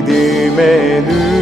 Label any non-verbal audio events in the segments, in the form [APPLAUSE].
믿음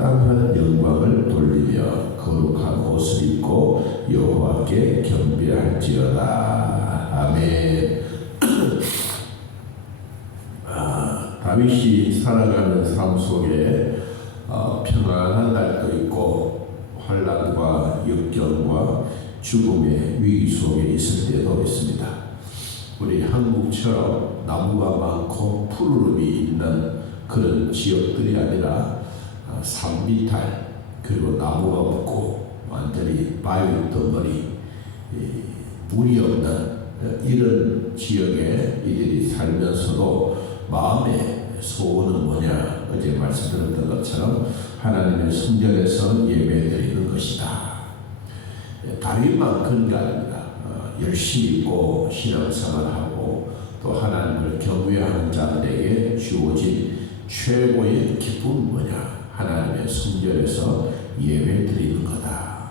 합당한 영광을 돌리며 거룩한 옷을 입고 여호와께 경배할지어다. 아멘. [CLEARS THROAT] 다윗이 살아가는 삶 속에 어, 평안한 날도 있고 환란과 역경과 죽음의 위기 속에 있을 때도 있습니다. 우리 한국처럼 나무가 많고 푸르름이 있는 그런 지역들이 아니라 어, 산비탈 그리고 나무가 없고 완전히 바위 덩어리 이, 물이 없는 어, 이런 지역에 이들이 살면서도 마음의 소원은 뭐냐 어제 말씀드렸던 것처럼 하나님의 성전에서 예배드리는 것이다. 예, 다윗만 그런 게 아닙니다. 어, 열심히 있고 신앙생활하고 또 하나님을 경외하는 자들에게 주어진 최고의 기쁨은 뭐냐? 하나님의 성전에서 예배 드리는 거다.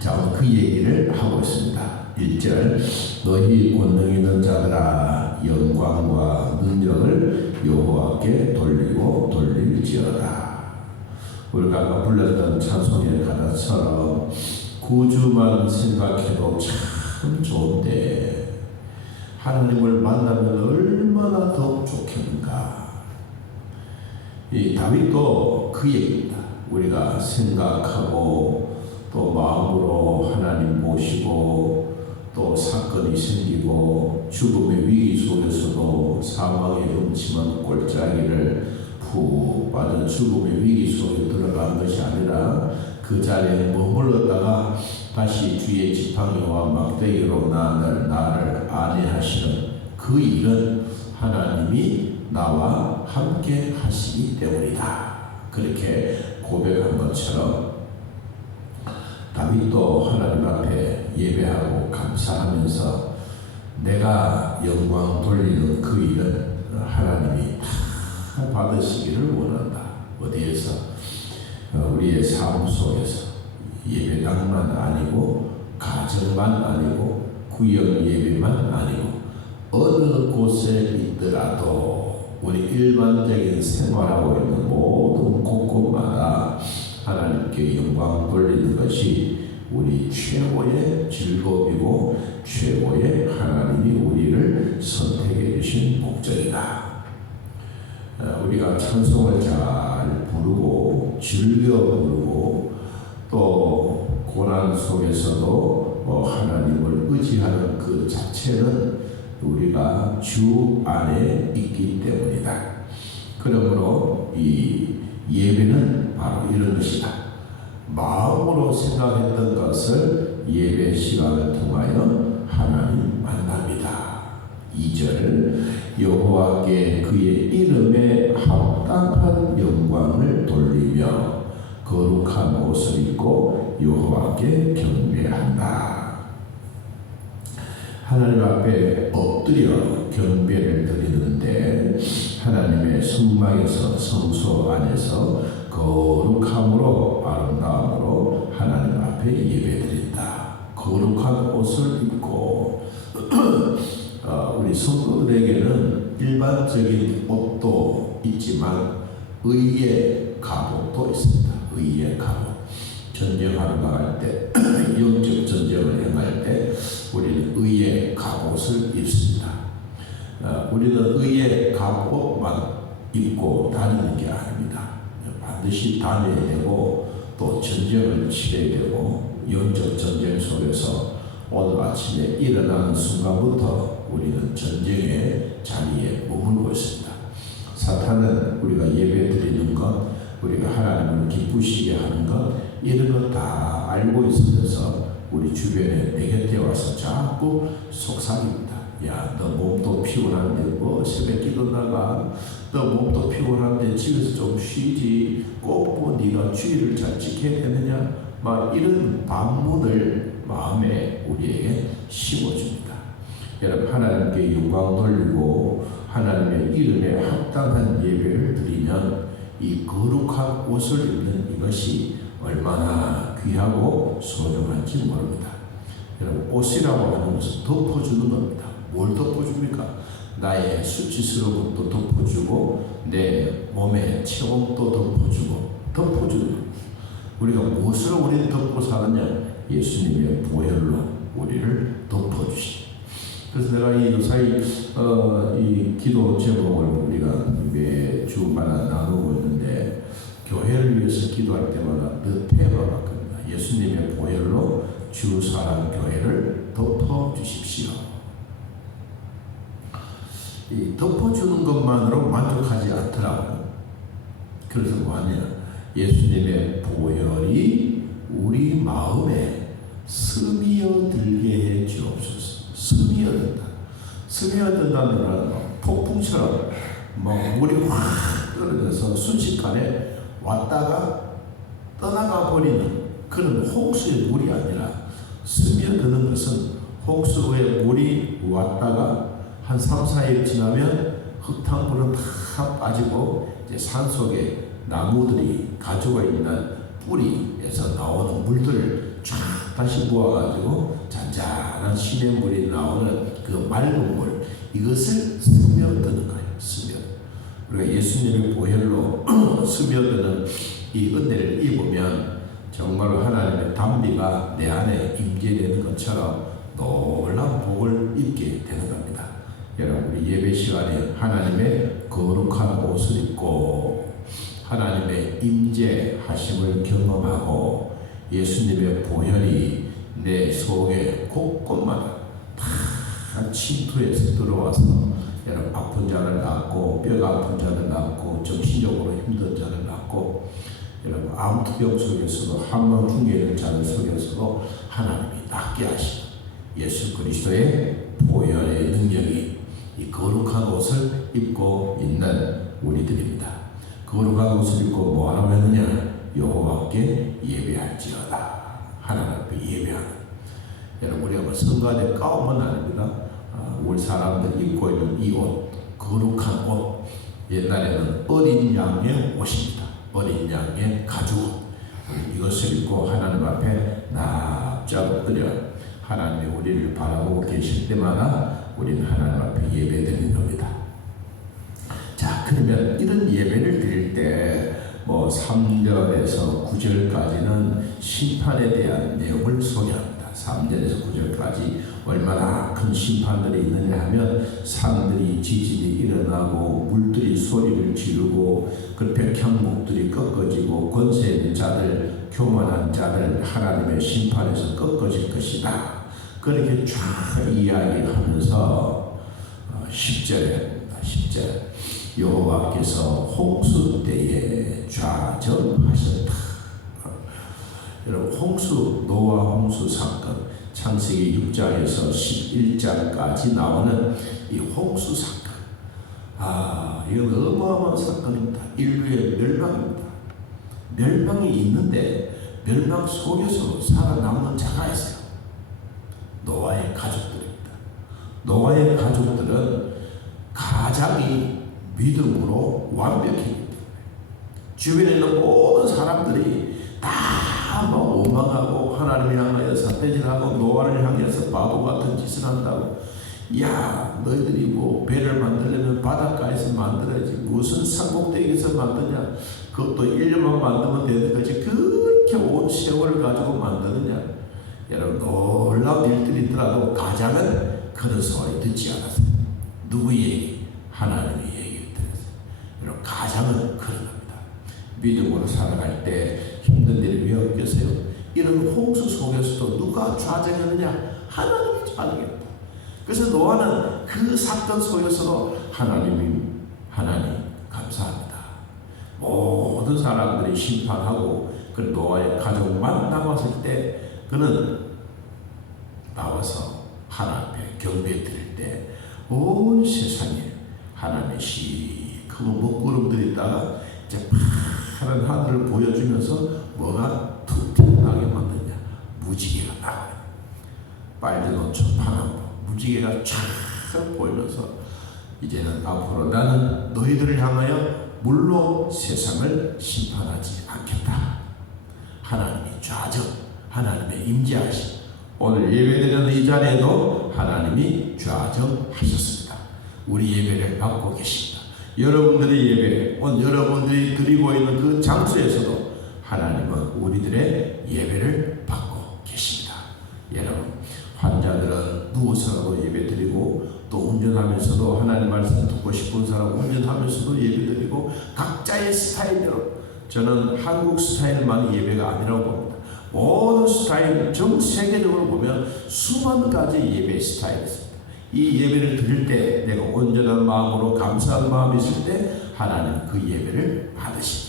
자, 그 얘기를 하고 있습니다. 1절 너희 권능 있는 자들아 영광과 능력을 여호와께 돌리고 돌릴지어다. 우리가 아까 불렀던 찬송의 가사처럼 구주만 생각해도 참 좋은데 하나님을 만나면 얼마나 더 좋겠는가. 이 다윗도 그 얘기입니다. 우리가 생각하고 또 마음으로 하나님 모시고 또 사건이 생기고 죽음의 위기 속에서도 사망의 음침한 골짜기를 푹 빠진 죽음의 위기 속에 들어간 것이 아니라 그 자리에 머물렀다가 다시 주의 지팡이와 막대기로 나를 나를 안위하시는 그 일은 하나님이 나와 함께 하시기 때문이다. 그렇게 고백한 것처럼 다윗도 하나님 앞에 예배하고 감사하면서 내가 영광 돌리는 그 일은 하나님이 다 받으시기를 원한다. 어디에서? 어, 우리의 삶 속에서 예배당만 아니고 가정만 아니고 구역 예배만 아니고 어느 곳에 있더라도 우리 일반적인 생활하고 있는 모든 곳곳마다 하나님께 영광 돌리는 것이 우리 최고의 즐거움이고 최고의 하나님이 우리를 선택해 주신 목적이다. 어, 우리가 찬송을 잘 부르고 즐겨 부르고 또 고난 속에서도 어, 하나님을 의지하는 그 자체는 우리가 주 안에 있기 때문이다. 그러므로 이 예배는 바로 이런 것이다. 마음으로 생각했던 것을 예배 시간을 통하여 하나님 만납니다. 2절 여호와께 그의 이름에 합당한 영광을 돌리며 거룩한 옷을 입고 여호와께 경배한다. 하나님 앞에 엎드려 경배를 드리는데 하나님의 성막에서 성소 안에서 거룩함으로 아름다움으로 하나님 앞에 예배드린다. 거룩한 옷을 입고 [CLEARS THROAT] 어, 우리 성도들에게는 일반적인 옷도 있지만 의의 갑옷도 있습니다. 의의 갑옷. 전쟁하러 나갈 때, 옷을 입습니다. 어, 우리는 의의 갑옷만 입고 다니는 게 아닙니다. 반드시 다녀야 되고, 또 전쟁을 치러야 되고, 영적 전쟁 속에서 오늘 아침에 일어나는 순간부터 우리는 전쟁의 자리에 머물고 있습니다. 사탄은 우리가 예배 드리는 것, 우리가 하나님을 기쁘시게 하는 것, 이런 거다 알고 있으면서 우리 주변에 내 곁에 와서 자꾸 속삭입니다. 야, 너 몸도 피곤한데 뭐 새벽 기도 나가. 너 몸도 피곤한데 집에서 좀 쉬지. 꼭뭐 네가 주의를 잘 지켜야 되느냐. 막 이런 반문을 마음에 우리에게 심어줍니다. 여러분 하나님께 영광 돌리고 하나님의 이름에 합당한 예배를 드리면 이 거룩한 옷을 입는 이것이 얼마나 귀하고 소중한지 모릅니다. 여러분 옷이라고 하는 것은 덮어주는 겁니다. 뭘 덮어줍니까? 나의 수치스러운 것도 덮어주고 내 몸의 체온도 덮어주고 덮어주는 겁니다. 우리가 무엇으로 우리를 덮고 사느냐? 예수님의 보혈로 우리를 덮어주시니. 그래서 내가 이 요사이 어, 이 기도 제목을 우리가 매주마다 나누고 있는데 교회를 위해서 기도할 때마다 늘 테마가 바뀝니다. 예수님의 보혈로 주 사랑 교회를 덮어 주십시오. 이 덮어주는 것만으로 만족하지 않더라고. 그래서 뭐하냐? 예수님의 보혈이 우리 마음에 스미어들게 해 주옵소서. 스미어든다. 스미어든다는 말은 폭풍처럼 뭐 물이 확 떨어져서 순식간에 왔다가 떠나가 버리는 그런 홍수의 물이 아니라 스며드는 것은 홍수 후에 물이 왔다가 한 3, 4일 지나면 흙탕물은 다 빠지고 이제 산 속에 나무들이 가지고 있는 뿌리에서 나오는 물들을 쫙 다시 모아가지고 잔잔한 시냇물이 나오는 그 맑은 물 이것을 스며드는 거예요. 스며. 우리가 예수님의 보혈로 [CLEARS THROAT] 스며드는 이 은혜를 입으면 정말로 하나님의 담비가 내 안에 임재되는 것처럼 놀라운 복을 입게 되는 겁니다. 여러분 우리 예배 시간에 하나님의 거룩한 옷을 입고 하나님의 임재하심을 경험하고 예수님의 보혈이 내 속에 곳곳마다 다 침투해서 들어와서 여러분 아픈 자를 낫고 뼈가 아픈 자를 낫고 정신적으로 힘든 자를 낫고 여러분 암투병 속에서도 한번 흉계는 자들 속에서도 하나님이 낫게 하시는 예수 그리스도의 보혈의 능력이 이 거룩한 옷을 입고 있는 우리들입니다. 거룩한 옷을 입고 뭐 하라고 했느냐? 여호와께 예배할지어다. 하나님 앞에 예배하는. 여러분 우리가 뭐 성가대 가오면 아닙니다. 아, 우리 사람들 입고 있는 이 옷, 거룩한 옷. 옛날에는 어린 양의 옷입니다. 어린 양의 가죽. 이것을 입고 하나님 앞에 납작 엎드려 하나님이 우리를 바라보고 계실 때마다 우리는 하나님 앞에 예배드리는 겁니다. 자, 그러면 이런 예배를 드릴 때, 뭐, 3절에서 9절까지는 심판에 대한 내용을 소개합니다. 3절에서 9절까지 얼마나 큰 심판들이 있느냐 하면 산들이 지진이 일어나고 물들이 소리를 지르고 그 백향목들이 꺾어지고 권세 있는 자들 교만한 자들 하나님의 심판에서 꺾어질 것이다. 그렇게 쫙 이야기하면서 10절에 10절 여호와께서 홍수 때에 좌정하셨다. 어, 여러분 홍수 노아 홍수 사건 창세기 6장에서 11장까지 나오는 이 홍수 사건 아 이건 어마어마한 사건입니다. 인류의 멸망입니다. 멸망이 있는데 멸망 속에서 살아남는 자가 있어요. 노아의 가족들입니다. 노아의 가족들은 가장이 믿음으로 때문에 주변에 있는 모든 사람들이 다막 원망하고 하나님을 향하여 사태질하고 노아를 향해서 바보 같은 짓을 한다고. 야 너희들이 뭐 배를 만들려면 바닷가에서 만들어야지. 무슨 산꼭대기에서 만드냐. 그것도 1년만 만들면 되는 거지. 그렇게 온 세월을 가지고 만드느냐. 여러분 놀라운 일들이 있더라도 가장은 그런 소리 듣지 않았어요 누구 얘기? 하나님의 얘기를 들었어요 여러분 가장은 그런 겁니다. 믿음으로 살아갈 때 힘든 일이 왜 없겠어요? 이런 홍수 속에서도 누가 좌정했느냐? 하나님이 좌정했다 그래서 노아는 그 사건 속에서도 하나님이 하나님 감사합니다. 모든 사람들이 심판하고 그 노아의 가족만 남았을 때 그는 나와서 하나님 앞에 경배 드릴 때 온 세상에 하나님의 시크 먹구름들이 있다가 이제 파란 하늘을 보여주면서 뭐가 툭툭하게 만드냐 무지개가 나와요. 빨간 옷, 파란 옷, 무지개가 쫙 보이면서 이제는 앞으로 나는 너희들을 향하여 물로 세상을 심판하지 않겠다. 하나님이 좌정, 하나님의 임재하심. 오늘 예배드리는 이 자리에도 하나님이 좌정하셨습니다. 우리 예배를 받고 계십니다. 여러분들의 예배, 오늘 여러분들이 드리고 있는 그 장소에서도 하나님은 우리들의 예배를 받고 계십니다. 여러분, 환자들은 누워서라도 예배드리고 또 운전하면서도 하나님 말씀 듣고 싶은 사람 운전하면서도 예배드리고 각자의 스타일대로 저는 한국 스타일만 예배가 아니라고 봅니다. 모든 스타일 전 세계적으로 보면 수만 가지 예배 스타일이 있습니다. 이 예배를 드릴 때 내가 온전한 마음으로 감사한 마음이 있을 때 하나님 그 예배를 받으십니다.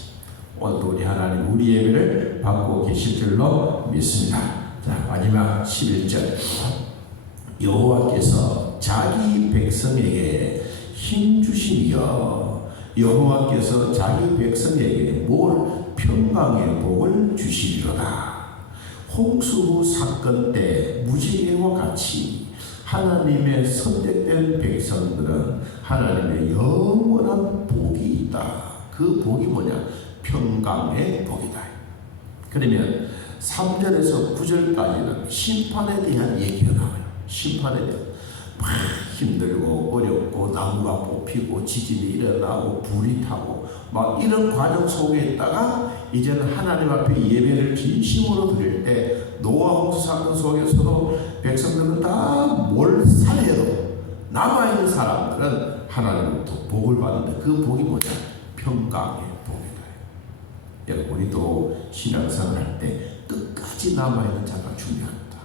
오늘도 우리 하나님 우리 예배를 받고 계실 줄로 믿습니다. 자 마지막 11절 여호와께서 자기 백성에게 힘 주시며 여호와께서 자기 백성에게 뭘 평강의 복을 주시리로다. 홍수 후 사건 때 무지개와 같이 하나님의 선택된 백성들은 하나님의 영원한 복이 있다. 그 복이 뭐냐? 평강의 복이다. 그러면 3절에서 9절까지는 심판에 대한 얘기가 나와요. 심판에 대한 막 힘들고 어렵고 나무가 뽑히고 지진이 일어나고 불이 타고 막 이런 과정 속에 있다가 이제는 하나님 앞에 예배를 진심으로 드릴 때 노아 홍수 사건 속에서도 백성들은 다뭘 살해도 남아있는 사람들은 하나님부터 복을 받는데 그 복이 뭐냐? 평강의 복이다. 우리도 신앙생활 할때 끝까지 남아있는 자가 중요합니다.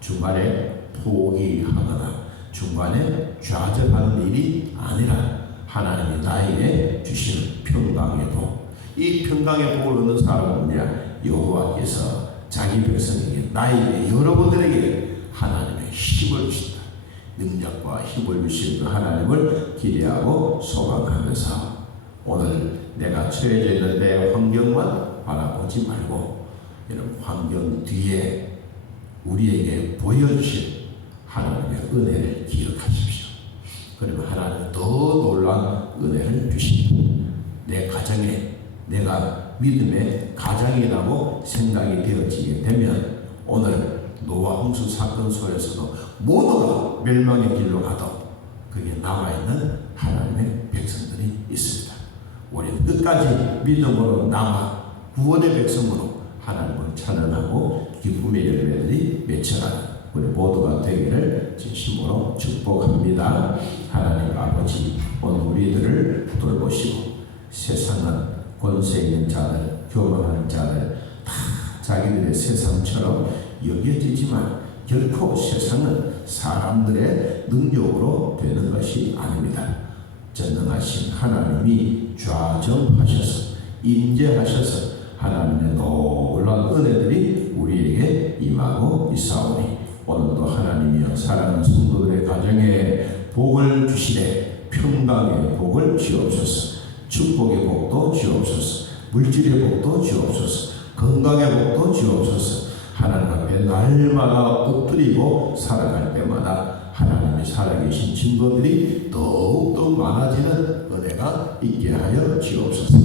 중간에 포기하거나 중간에 좌절하는 일이 아니라 하나님이 나에게 주시는 평강의 복. 이 평강의 복을 얻는 사람은 뭐냐? 여호와께서 자기 백성에게 나에게 여러분들에게 하나님의 힘을 주신다. 능력과 힘을 주시는 그 하나님을 기대하고 소망하면서 오늘 내가 처해져 있는 내 환경만 바라보지 말고 여러분 환경 뒤에 우리에게 보여주신 하나님의 은혜를 기억하십시오. 그러면 하나님은 더 놀라운 은혜를 주십니다. 내 가정에 내가 믿음의 가장이라고 생각이 되어지게 되면 오늘 노아 홍수 사건 속에서도 모두가 멸망의 길로 가도 그게 남아있는 하나님의 백성들이 있습니다. 우리는 끝까지 믿음으로 남아 구원의 백성으로 하나님을 찬양하고 기쁨의 열매들이 맺혀가는 우리 모두가 되기를 심으로 축복합니다. 하나님 아버지 오늘 우리들을 돌보시고 세상은 권세 있는 자들, 교만한 자들 다 자기들의 세상처럼 여겨지지만 결코 세상은 사람들의 능력으로 되는 것이 아닙니다. 전능하신 하나님이 좌정하셔서 인재하셔서 하나님의 놀라운 은혜들이 우리에게 임하고 있사오니 오늘도 하나님이여 사랑하는 성도들의 가정에 복을 주시되 평강의 복을 주옵소서. 축복의 복도 주옵소서. 물질의 복도 주옵소서. 건강의 복도 주옵소서. 하나님 앞에 날마다 엎드리고 살아갈 때마다 살아계신 증거들이 더욱더 많아지는 은혜가 있게 하여 주옵소서.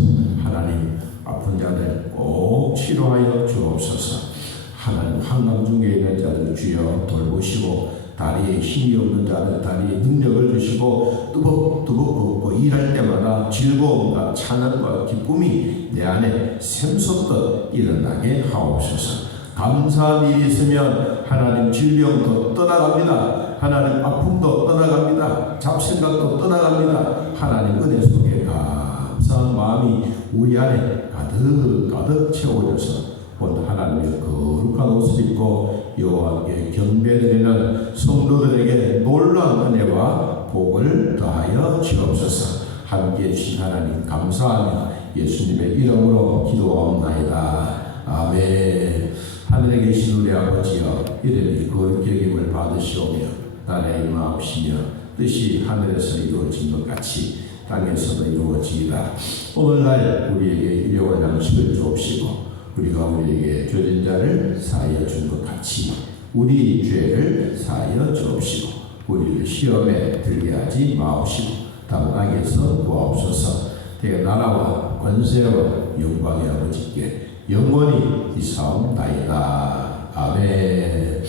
하나님 아픈 자들 꼭 치료하여 주옵소서. 하나님 한강 중에 있는 자들 주여 돌보시고 다리에 힘이 없는 자들 다리에 능력을 주시고 뚜벅뚜벅 걷고 일할 때마다 즐거움과 찬양과 기쁨이 내 안에 샘솟듯 일어나게 하옵소서. 감사한 일이 있으면 하나님 질병도 떠나갑니다 하나님 아픔도 떠나갑니다. 잡생각도 떠나갑니다. 하나님 은혜 속에 감사한 마음이 우리 안에 가득 가득 채워져서 오늘 하나님의 거룩한 옷을 입고 여호와께 경배드리는 성도들에게 놀라운 은혜와 복을 더하여 주옵소서. 함께 해주신 하나님 감사하며 예수님의 이름으로 기도하옵나이다. 아멘. 하늘에 계신 우리 아버지여 이름이 거룩히 여김을 받으시오며 나라의 임하옵시며 뜻이 하늘에서 이루어진 것 같이 땅에서도 이루어지이다 오늘날 우리에게 일용할 양식을 주옵시고 우리가 우리에게 죄진 자를 사하여 준 것 같이 우리 죄를 사하여 주옵시고 우리를 시험에 들게 하지 마옵시고 다만 악에서 구하옵소서. 대개 나라와 권세와 영광의 아버지께 영원히 이사옵나이다. 아멘